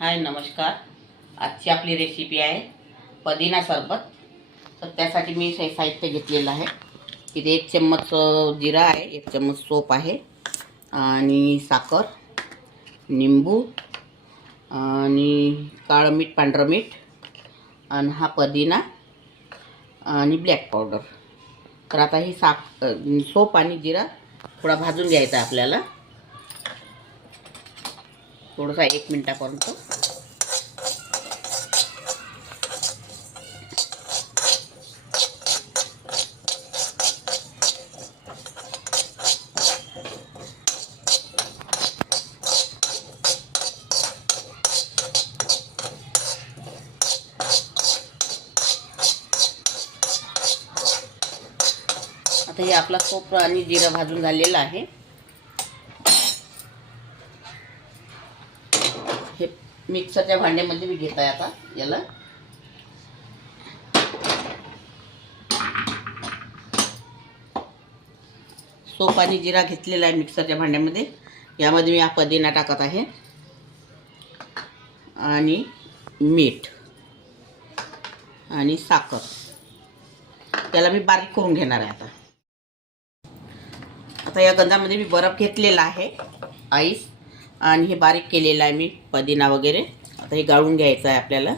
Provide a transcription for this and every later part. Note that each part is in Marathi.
हाय नमस्कार। आजची आपली रेसिपी आहे पुदिना सरबत। तर त्यासाठी मी साहित्य घेतलेलं आहे। इथे 1 चम्मच जिरा आहे, 1 चम्मच सोप आहे आणि साखर, निंबू आणि काळं मीठ, पांढरं मीठ आणि हा पुदिना आणि ब्लॅक पावडर। तर आता ही सोप आणि जिरा थोडा भाजून घ्यायचा आहे आपल्याला, थोडासा 1 मिनिटापर्यंत। आता हे आपला सोप आणि जिरा भाजून झालेला आहे। हे मिक्सरच्या भांड्यामध्ये मी घेत आहे आता याला। सोप आणि जिरा घेतलेला आहे मिक्सरच्या भांड्यामध्ये। यामध्ये मी हा पुदिना टाकत आहे आणि मीठ आणि साखर, त्याला मी बारीक करून घेणार आहे। आता या गंजामध्ये मी बर्फ घेतलेला आहे, आईस, आणि हे बारीक केलेला आहे मी पुदिना वगैरे। आता हे गाळून घ्यायचं आहे आपल्याला।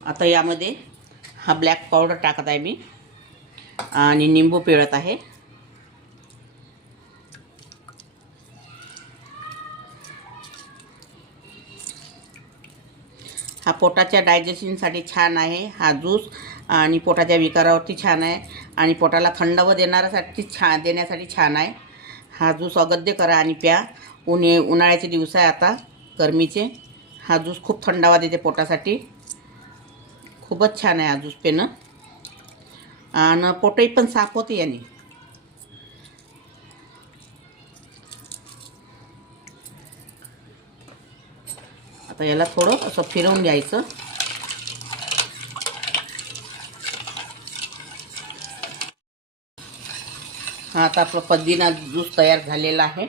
आता यामध्ये हा ब्लॅक पावडर टाकत आहे मी आणि निंबू पिळत आहे। हा पोटाच्या डायजेशनसाठी छान आहे हा ज्यूस, आणि पोटाच्या विकारावरती छान आहे आणि पोटाला थंडावा देण्यासाठी छान आहे हा ज्यूस। अगद्य करा आणि प्या। उन्हाळ्याचे दिवस आहे आता, गरमीचे। हा ज्यूस खूप थंडावा देते पोटासाठी, खूपच छान आहे हा ज्यूस पिणं, आणि पोटही पण साफ होते याने। आता याला थोडं असं फिरवून घ्यायचं। हा आता आपला पुदिना ज्यूस तयार झालेला आहे।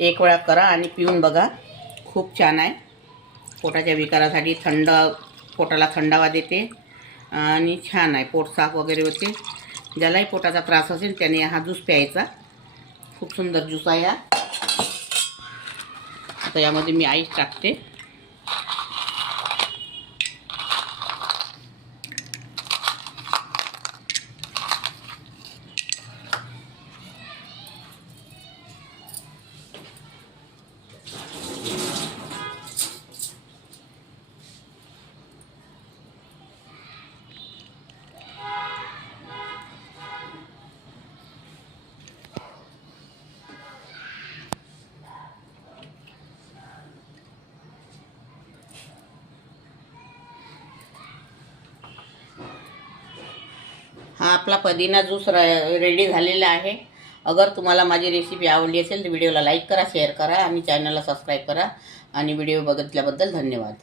एक वेळा करा आणि पिऊन बघा, खूप छान आहे। पोटाच्या विकारासाठी पोटाला थंडावा देते आणि छान आहे, पोट साफ वगैरे होते। ज्यालाही पोटाचा त्रास असेल त्याने हा ज्यूस प्यायचा, खूप सुंदर ज्यूस आहे हा। आता यामध्ये मी आईस टाकते। हा आपला पुदिना ज्यूस रेडी झालेला आहे। अगर तुम्हाला माझी रेसिपी आवडली असेल तर व्हिडिओला लाईक करा, शेअर करा आणि चॅनलला सबस्क्राईब करा। आणि व्हिडिओ बघितल्याबद्दल धन्यवाद।